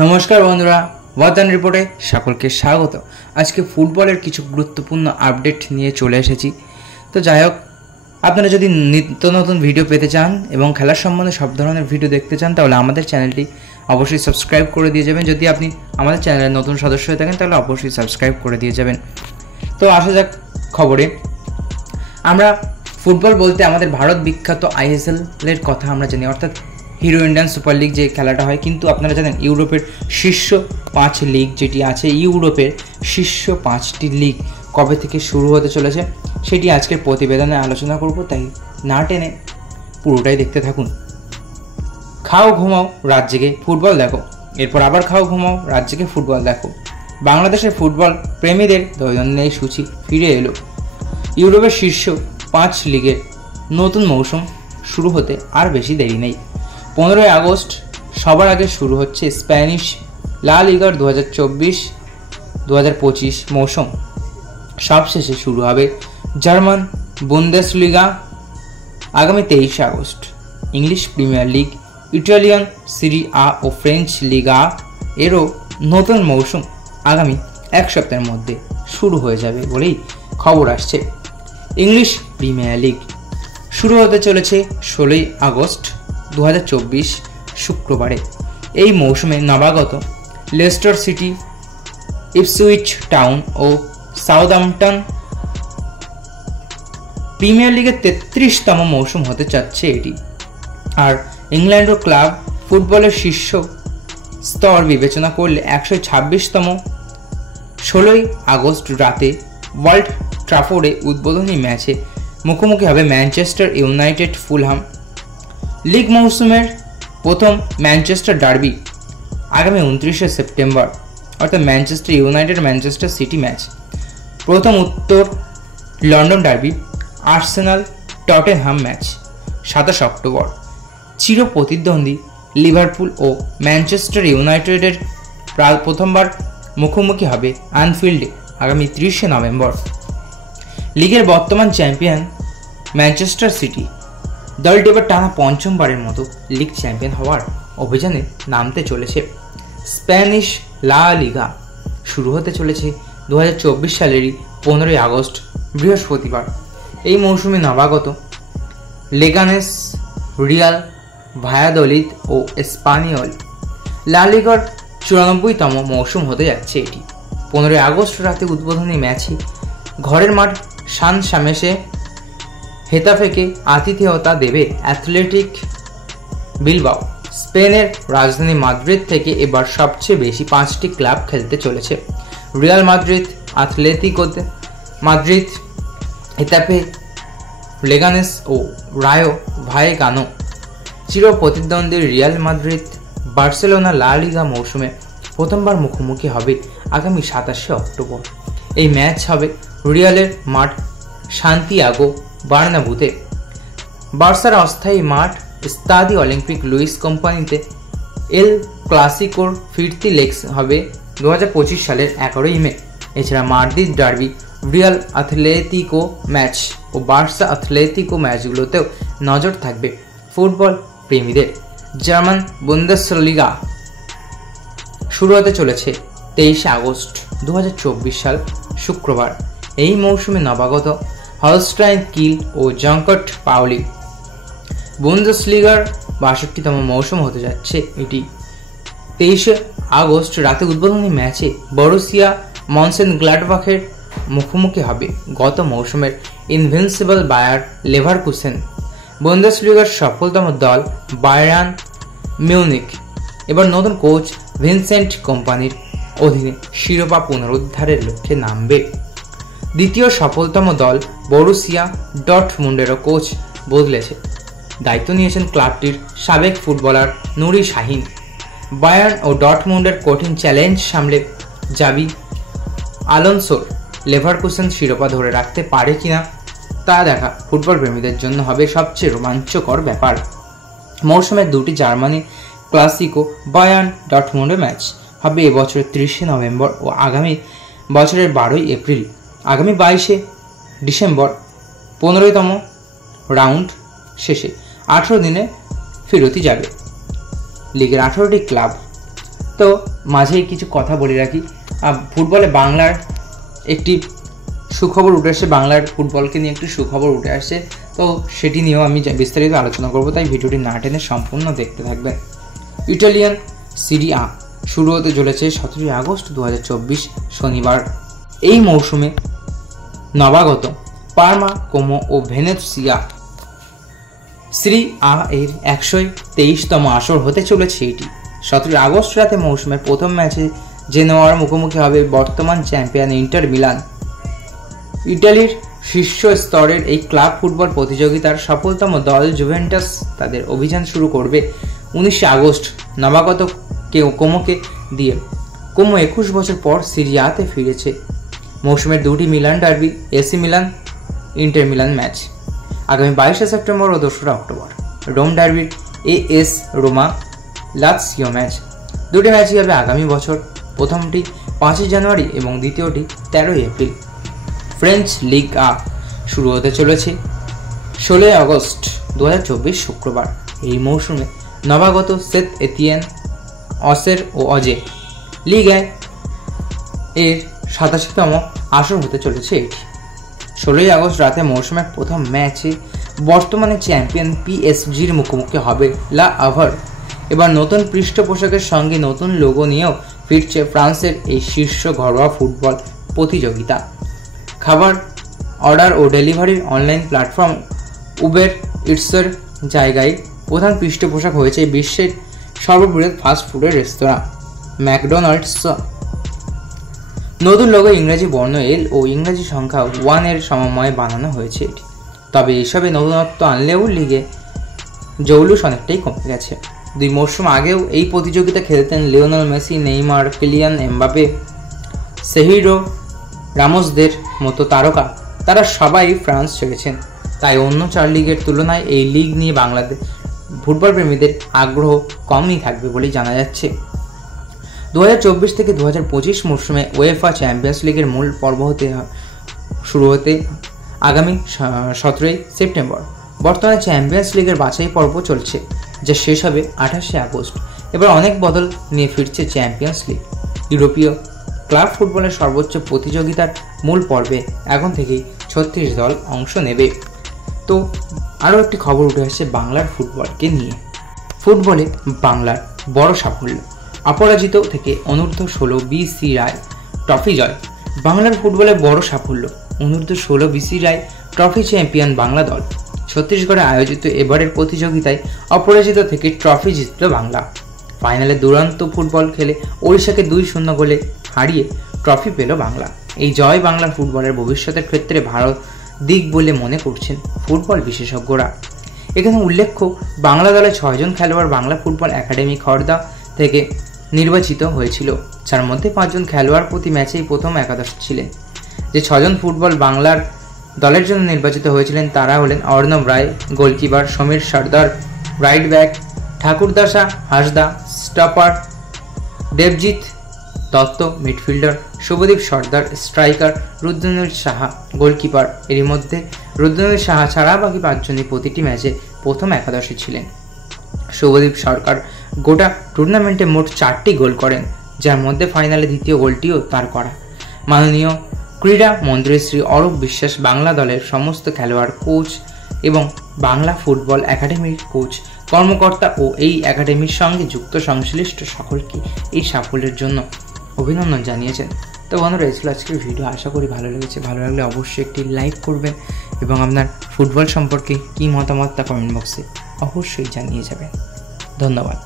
नमस्कार बंधुरा वातान रिपोर्टे सकलके स्वागत। आज के फुटबलेर किछु गुरुत्वपूर्ण आपडेट निये चले एसेछि। तो जाई होक आपनारा यदि नित्य नतून भिडियो पेते चान एबं खेलार सम्बन्धे सब धरनेर भिडियो देखते चान ताहले आमादेर चैनलटी अवश्यई सबस्क्राइब करे दिये जाबेन। यदि आपनि आमादेर चैनेलेर नतून सदस्य हये थाकेन ताहले अवश्यई सबस्क्राइब करे दिये जाबेन। तो आसा जाक खबरे। आमरा फुटबल बोलते आमादेर भारत विख्यात आईएसएल एर कथा आमरा जानि, अर्थात हिरो इंडियन सुपर लीग जे खेलाटा है। किन्तु आपनारा जानेन यूरोपेर शीर्ष 5 लीग जेटी आछे, यूरोपेर शीर्ष 5टी लीग कবে থেকে শুরু হতে চলেছে সেটি আজকের প্রতিবেদনে আলোচনা করব। তাই না টেনে পুরোটাই দেখতে থাকুন। খাও ঘুমাও রাত জেগে ফুটবল দেখো, এরপর আবার খাও ঘুমাও রাত জেগে ফুটবল দেখো। বাংলাদেশের ফুটবল প্রেমীদের দৈনন্দিন এই সূচি ফিরে এলো। ইউরোপের শীর্ষ 5 লিগের নতুন মৌসুম শুরু হতে আর বেশি দেরি নেই। 15 আগস্ট সবার আগে শুরু হচ্ছে স্প্যানিশ লা লিগার 2024-2025 মৌসুম। সবশেষে শুরু হবে জার্মান বুন্দেসলিগা আগামী 23 August. English Premier League, Italian Serie A ও ফ্রেঞ্চ লিগা এরও নতুন মৌসুম আগামী এক সপ্তাহের মধ্যে শুরু হয়ে যাবে বলেই খবর আসছে। ইংলিশ প্রিমিয়ার লিগ শুরু হতে চলেছে 16 আগস্ট 2024 শুক্রবারে। এই মৌসুমে নবাগত লেস্টার সিটি, ইপসুইচ টাউন ও সাউদাম্পটন প্রিমিয়ার লিগের 33তম মৌসুম হতে যাচ্ছে এটি। আর ইংল্যান্ড ও ক্লাব ফুটবলের শীর্ষ স্তর বিবেচনা করলে 126তম 16 আগস্ট রাতে ওয়ার্ল্ড ট্রাফোর্ডে উদ্বোধনী ম্যাচে মুখোমুখি হবে ম্যানচেস্টার ইউনাইটেড ফুলহাম। লিগ মৌসুমের প্রথম ম্যানচেস্টার ডার্বি আগামী 29 সেপ্টেম্বর, অর্থাৎ Manchester United Manchester city match. প্রথম উত্তর London derby Arsenal Tottenham match 27 অক্টোবর। চির প্রতিদ্বন্দ্বী লিভারপুল ও ম্যানচেস্টার ইউনাইটেডের প্রথমবার মুখোমুখি হবে অ্যানফিল্ডে আগামী 30 নভেম্বর। লিগের বর্তমান চ্যাম্পিয়ন ম্যানচেস্টার সিটি দলটি এবার টানা পঞ্চমবারের মতো লিগ চ্যাম্পিয়ন হওয়ার অভিযানে নামতে চলেছে। স্প্যানিশ লা লিগা শুরু হতে চলেছে 2024 সালেরই 15 আগস্ট বৃহস্পতিবার। এই মৌসুমে নবাগত লেগানেস, রিয়াল ভায়াদোলিদ ও এসপানিওল লা লিগার 94তম মৌসুম হতে যাচ্ছে এটি। 15 আগস্ট রাতে উদ্বোধনী ম্যাচে ঘরের মাঠ সান সামেসে হেতাফেকে আতিথেয়তা দেবে অ্যাথলেটিক বিলবাও। স্পেনের রাজধানী মাদ্রিদ থেকে এবার সবচেয়ে বেশি 5টি ক্লাব খেলতে চলেছে। Real Madrid, Atletico Madrid, Getafe, Leganes ও রায়ো ভায়েকানো। চির প্রতিদ্বন্দ্বী রিয়াল মাদ্রিদ বার্সেলোনা লা লিগা মৌসুমে প্রথমবার মুখোমুখি হবে আগামী 27 অক্টোবর। এই ম্যাচ হবে রিয়ালের মাঠ সান্তিয়াগো বার্নাবুতে। বার্সার অস্থায়ী মাঠ স্তাদি অলিম্পিক লুইস কোম্পানিতে এল ক্লাসিকোর ফিরতি লেগ হবে 2025 সালের 11 মে। এছাড়া Madrid derby, Real Atletico match ও বার্সা অ্যাথলেটিকো ম্যাচগুলোতেও নজর থাকবে ফুটবল প্রেমীদের। জার্মান বুন্দেসলিগা শুরু হতে চলেছে 23 আগস্ট 2024 সাল শুক্রবার। এই মৌসুমে নবাগত হলস্টাইন কিল ও জঙ্কট পাউলি। বুন্দেসলিগার 62তম মৌসুম হতে যাচ্ছে এটি। 23 আগস্ট রাতে উদ্বোধনী ম্যাচে বরুসিয়া মনসেনগ্লাডবাখের মুখোমুখি হবে গত মৌসুমের ইনভিনসিবল বায়ার লেভারকুসেন। বুন্দেসলিগার সফলতম দল বায়ার্ন মিউনিখ এবার নতুন কোচ ভিনসেন্ট কোম্পানির অধীনে শিরোপা পুনরুদ্ধারের লক্ষ্যে নামবে। দ্বিতীয় সফলতম দল বরুসিয়া ডর্টমুন্ডেরও কোচ বদলেছে। দায়িত্ব নিয়েছেন ক্লাবটির সাবেক ফুটবলার নুরি শাহিন। বায়ার্ন ও ডর্টমুন্ডের কঠিন চ্যালেঞ্জ সামলে জাবি আলোনসোর লেভারকুসেন শিরোপা ধরে রাখতে পারে কিনা তা দেখা ফুটবল প্রেমীদের জন্য হবে সবচেয়ে রোমাঞ্চকর ব্যাপার। মৌসুমের 2টি জার্মানি ক্লাসিকো বায়ার্ন ডর্টমুন্ডের ম্যাচ হবে এবছরের 30 নভেম্বর ও আগামী বছরের 12 এপ্রিল। আগামী 22 ডিসেম্বর 15তম রাউন্ড শেষে 18 দিনে ফিরতি যাবে লিগের 18টি ক্লাব। তো মাঝেই কিছু কথা বলে রাখি। ফুটবলে বাংলার একটি সুখবর উঠে আসছে, বাংলার ফুটবলকে নিয়ে একটি সুখবর উঠে আসছে, তো সেটি নিয়েও আমি বিস্তারিত আলোচনা করব, তাই ভিডিওটি না টেনে সম্পূর্ণ দেখতে থাকবেন। ইটালিয়ান সিরি আ শুরু হতে চলেছে 17 আগস্ট 2024 শনিবার। এই মৌসুমে নবাগত পারমা, কোমো ও ভেনেৎসিয়া সিরি আ এর 123তম আসর হতে চলেছে। এটি 17 আগস্ট রাতে মৌসুমের প্রথম ম্যাচে জেনোয়ার মুখোমুখি হবে বর্তমান চ্যাম্পিয়ন ইন্টার মিলান। ইটালির শীর্ষ স্তরের এই ক্লাব ফুটবল প্রতিযোগিতার সফলতম দল জুভেন্টাস তাদের অভিযান শুরু করবে 19 আগস্ট নবাগত কোমোকে দিয়ে। কোমো 21 বছর পর সিরি আতে ফিরেছে। মৌসুমের দুটি Milan derby, AC Milan Inter Milan match আগামী 22 সেপ্টেম্বর ও 2 অক্টোবর। রোম ডার্বির এএস রোমা লাৎসিও ম্যাচ। দুটি ম্যাচই হবে আগামী বছর, প্রথমটি 5 জানুয়ারি এবং দ্বিতীয়টি 13 এপ্রিল। ফ্রেঞ্চ লিগ আ শুরু হতে চলেছে 16 আগস্ট 2024 শুক্রবার। এই মৌসুমে নবাগত সেত এতিয়েন, অসের ও অজে লিগ এর 87তম আসর হতে চলেছে এটি। 16 আগস্ট রাতে মৌসুমের প্রথম ম্যাচে বর্তমানে চ্যাম্পিয়ন পিএসজির মুখোমুখি হবে লা আভার। এবার নতুন পৃষ্ঠপোষকের সঙ্গে নতুন লোগো নিয়েও ফিরছে ফ্রান্সের এই শীর্ষ ঘরোয়া ফুটবল প্রতিযোগিতা। খাবার অর্ডার ও ডেলিভারির অনলাইন প্ল্যাটফর্ম উবের ইটসের জায়গায় প্রধান পৃষ্ঠপোষক হয়েছে বিশ্বের সর্ববৃহৎ ফাস্ট ফুডের রেস্তোরাঁ ম্যাকডোনাল্ডস। নতুন লোগো ইংরেজি বর্ণ এল ও ইংরেজি সংখ্যা 1 এর সমন্বয়ে বানানো হয়েছে এটি। তবে এসবে নতুনত্ব আনলেও লিগে জৌলুস অনেকটাই কমে গেছে। 2 মৌসুম আগেও এই প্রতিযোগিতা খেলতেন Lionel Messi, Neymar, Kylian Mbappe, Sergio রামোসদের মতো তারকা। তারা সবাই ফ্রান্স ছেড়েছেন, তাই অন্য 4 লিগের তুলনায় এই লিগ নিয়ে বাংলাদেশ ফুটবল প্রেমীদের আগ্রহ কমই থাকবে বলেই জানা যাচ্ছে। 2024 থেকে 2025 মৌসুমে উয়েফা চ্যাম্পিয়ন্স লিগের মূল পর্ব শুরু হতে আগামী 17 সেপ্টেম্বর। বর্তমানে চ্যাম্পিয়ন্স লিগের বাছাই পর্ব চলছে, যা শেষ হবে 28 আগস্ট। এবার অনেক বদল নিয়ে ফিরছে চ্যাম্পিয়ন্স লিগ। ইউরোপীয় ক্লাব ফুটবলের সর্বোচ্চ প্রতিযোগিতার মূল পর্বে এখন থেকেই 36 দল অংশ নেবে। তো আরও একটি খবর উঠে আসছে বাংলার ফুটবলকে নিয়ে। ফুটবলে বাংলার বড় সাফল্য, অপরাজিত থেকে অনূর্ধ্ব 16 বিসি রায় ট্রফি জয়। বাংলার ফুটবলে বড় সাফল্য, অনূর্ধ্ব 16 বিসি রায় ট্রফি চ্যাম্পিয়ন বাংলা দল। ছত্তিশগড়ে আয়োজিত এবারের প্রতিযোগিতায় অপরাজিত থেকে ট্রফি জিতল বাংলা। ফাইনালে দুরন্ত ফুটবল খেলে ওড়িশাকে 2-0 গোলে হারিয়ে ট্রফি পেল বাংলা। এই জয় বাংলার ফুটবলের ভবিষ্যতের ক্ষেত্রে ভালো দিক বলে মনে করছেন ফুটবল বিশেষজ্ঞরা। এখানে উল্লেখ্য, বাংলা দলে 6 জন খেলোয়াড় বাংলা ফুটবল একাডেমি খড়দা থেকে নির্বাচিত হয়েছিল, যার মধ্যে 5 জন খেলোয়াড় প্রতি ম্যাচেই প্রথম একাদশ ছিলেন। যে 6 জন ফুটবল বাংলার দলের জন্য নির্বাচিত হয়েছিলেন তারা হলেন Arnab Roy goalkeeper, Samir Sardar right back, Thakurdasa Hasda stopper, Debjit Dutta midfielder, Subhadip Sardar striker, Rudranil Saha goalkeeper. এরই মধ্যে রুদ্রনীল সাহা ছাড়া বাকি 5 জনই প্রতিটি ম্যাচে প্রথম একাদশে ছিলেন। শুভদীপ সরকার গোটা টুর্নামেন্টে মোট 4টি গোল করেন, যার মধ্যে ফাইনালে দ্বিতীয় গোলটিও তার করা। মাননীয় ক্রীড়া মন্ত্রী শ্রী অরূপ বিশ্বাস বাংলা দলের সমস্ত খেলোয়াড়, কোচ এবং বাংলা ফুটবল একাডেমির কোচ, কর্মকর্তা ও এই একাডেমির সঙ্গে যুক্ত সংশ্লিষ্ট সকলকে এই সাফল্যের জন্য অভিনন্দন জানিয়েছেন। তো বন্ধুরা, এই ছিল আজকের ভিডিও। আশা করি ভালো লেগেছে। ভালো লাগলে অবশ্যই একটি লাইক করবেন এবং আপনার ফুটবল সম্পর্কে কী মতামত তা কমেন্ট বক্সে অবশ্যই জানিয়ে যাবেন। ধন্যবাদ।